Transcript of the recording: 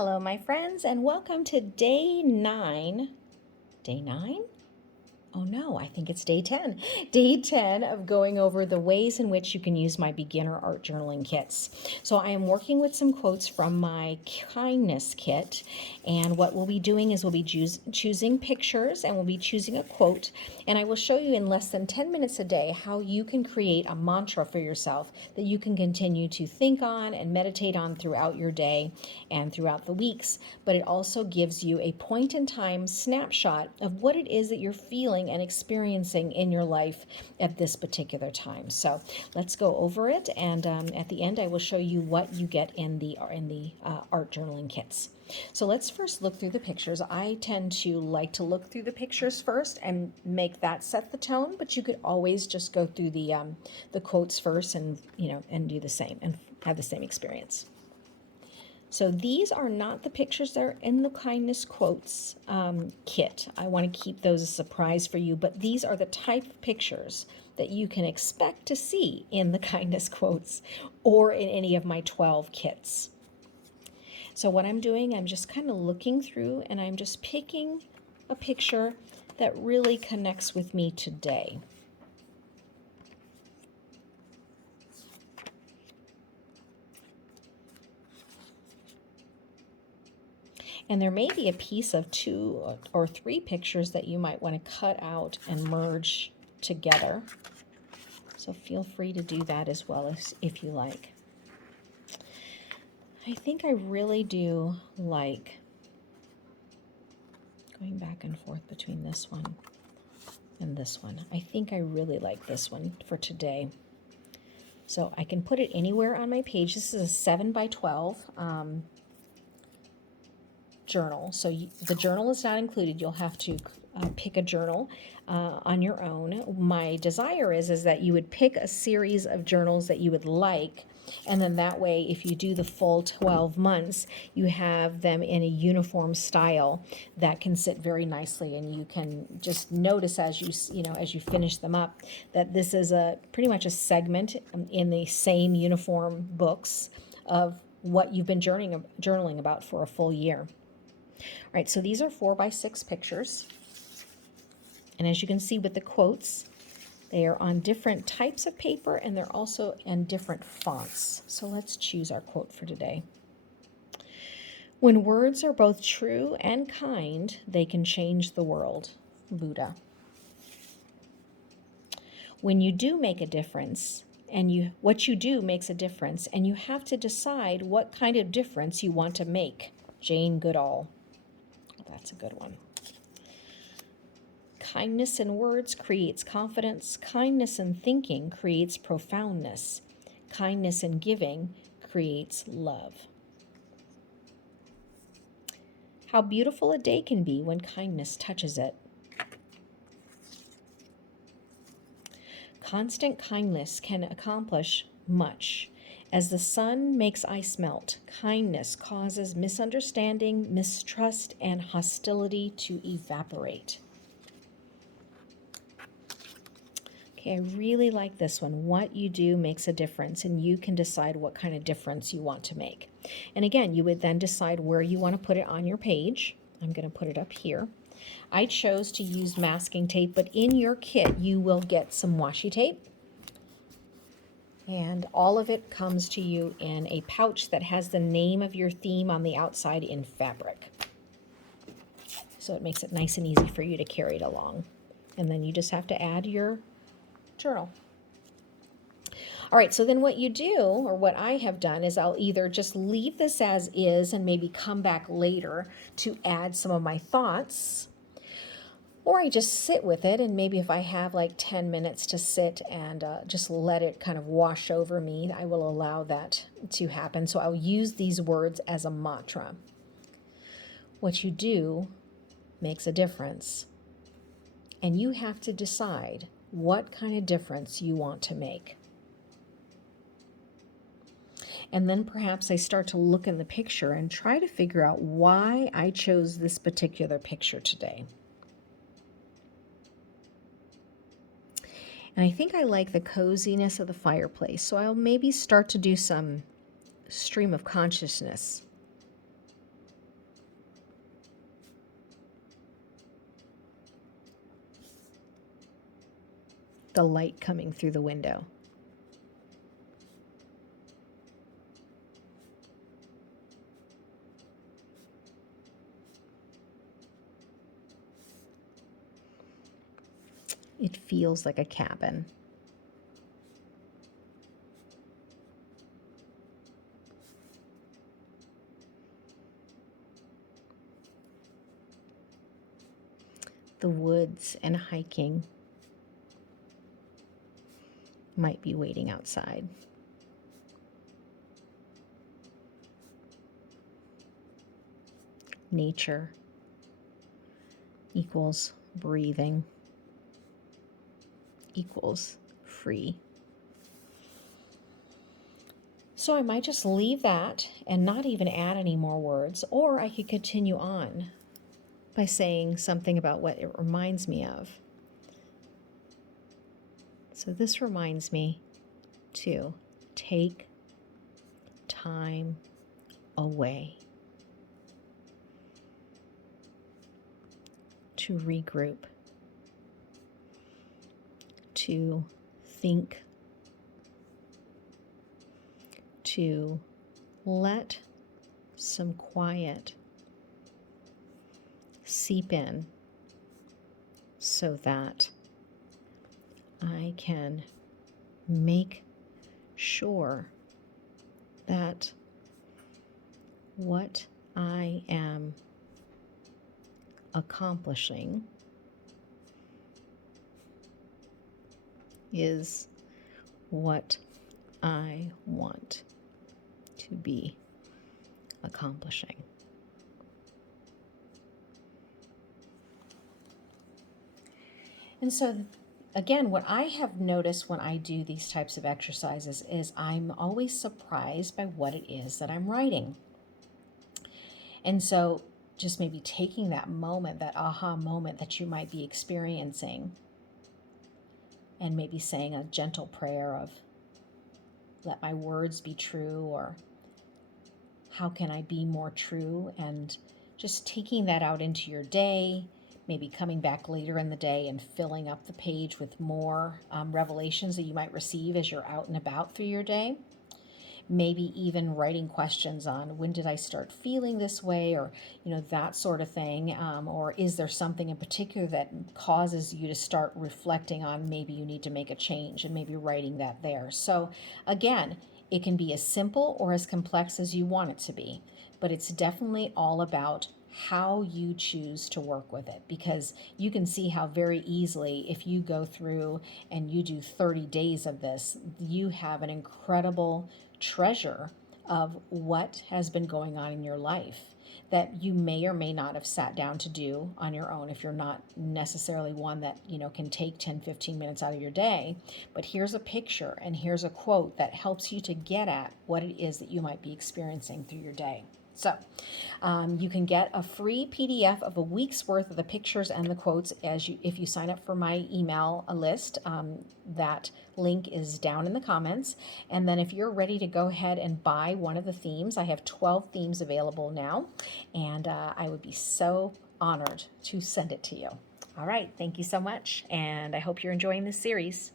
Hello, my friends, and welcome to day 9. Day 9? Oh no, I think it's day 10. Day 10 of going over the ways in which you can use my beginner art journaling kits. So I am working with some quotes from my kindness kit, and what we'll be doing is we'll be choosing pictures and we'll be choosing a quote, and I will show you in less than 10 minutes a day how you can create a mantra for yourself that you can continue to think on and meditate on throughout your day and throughout the weeks. But it also gives you a point in time snapshot of what it is that you're feeling and experiencing in your life at this particular time. So let's go over it, and at the end I will show you what you get in the art journaling kits. So let's first look through the pictures. I tend to like to look through the pictures first and make that set the tone, but you could always just go through the quotes first and and do the same and have the same experience. So these are not the pictures that are in the kindness quotes kit. I want to keep those a surprise for you, but these are the type of pictures that you can expect to see in the kindness quotes or in any of my 12 kits. So what I'm doing, I'm just kind of looking through and I'm just picking a picture that really connects with me today. And there may be a piece of 2 or 3 pictures that you might want to cut out and merge together. So feel free to do that as well if you like. I think I really do like going back and forth between this one and this one. I think I really like this one for today. So I can put it anywhere on my page. This is a 7 by 12 journal. So the journal is not included. You'll have to pick a journal on your own. My desire is that you would pick a series of journals that you would like, and then that way, if you do the full 12 months, you have them in a uniform style that can sit very nicely, and you can just notice as as you finish them up that this is pretty much a segment in the same uniform books of what you've been journaling about for a full year. All right, so these are 4 by 6 pictures. And as you can see with the quotes, they are on different types of paper and they're also in different fonts. So let's choose our quote for today. When words are both true and kind, they can change the world. Buddha. When you do make a difference, and what you do makes a difference, and you have to decide what kind of difference you want to make. Jane Goodall. That's a good one. Kindness in words creates confidence. Kindness in thinking creates profoundness. Kindness in giving creates love. How beautiful a day can be when kindness touches it. Constant kindness can accomplish much. As the sun makes ice melt, kindness causes misunderstanding, mistrust, and hostility to evaporate. Okay, I really like this one. What you do makes a difference, and you can decide what kind of difference you want to make. And again, you would then decide where you want to put it on your page. I'm going to put it up here. I chose to use masking tape, but in your kit, you will get some washi tape. And all of it comes to you in a pouch that has the name of your theme on the outside in fabric. So it makes it nice and easy for you to carry it along. And then you just have to add your journal. All right, so then what you do, or what I have done, is I'll either just leave this as is and maybe come back later to add some of my thoughts, or I just sit with it, and maybe if I have like 10 minutes to sit and just let it kind of wash over me, I will allow that to happen. So I'll use these words as a mantra. What you do makes a difference, and you have to decide what kind of difference you want to make. And then perhaps I start to look in the picture and try to figure out why I chose this particular picture today. And I think I like the coziness of the fireplace, so I'll maybe start to do some stream of consciousness. the light coming through the window. It feels like a cabin. The woods and hiking might be waiting outside. Nature equals breathing equals free. So I might just leave that and not even add any more words, or I could continue on by saying something about what it reminds me of. So this reminds me to take time away, to regroup, to think, to let some quiet seep in so that I can make sure that what I am accomplishing is what I want to be accomplishing. And so, again, what I have noticed when I do these types of exercises is I'm always surprised by what it is that I'm writing. And so just maybe taking that moment, that aha moment that you might be experiencing, and maybe saying a gentle prayer of, let my words be true, or how can I be more true? And just taking that out into your day, maybe coming back later in the day and filling up the page with more revelations that you might receive as you're out and about through your day. Maybe even writing questions on when did I start feeling this way, or that sort of thing, or is there something in particular that causes you to start reflecting on maybe you need to make a change, and maybe writing that there. So again, it can be as simple or as complex as you want it to be, but it's definitely all about how you choose to work with it, because you can see how very easily, if you go through and you do 30 days of this, you have an incredible treasure of what has been going on in your life that you may or may not have sat down to do on your own if you're not necessarily one that can take 10-15 minutes out of your day. But here's a picture and here's a quote that helps you to get at what it is that you might be experiencing through your day. So you can get a free PDF of a week's worth of the pictures and the quotes if you sign up for my email list. That link is down in the comments. And then if you're ready to go ahead and buy one of the themes, I have 12 themes available now, and I would be so honored to send it to you. All right, thank you so much, and I hope you're enjoying this series.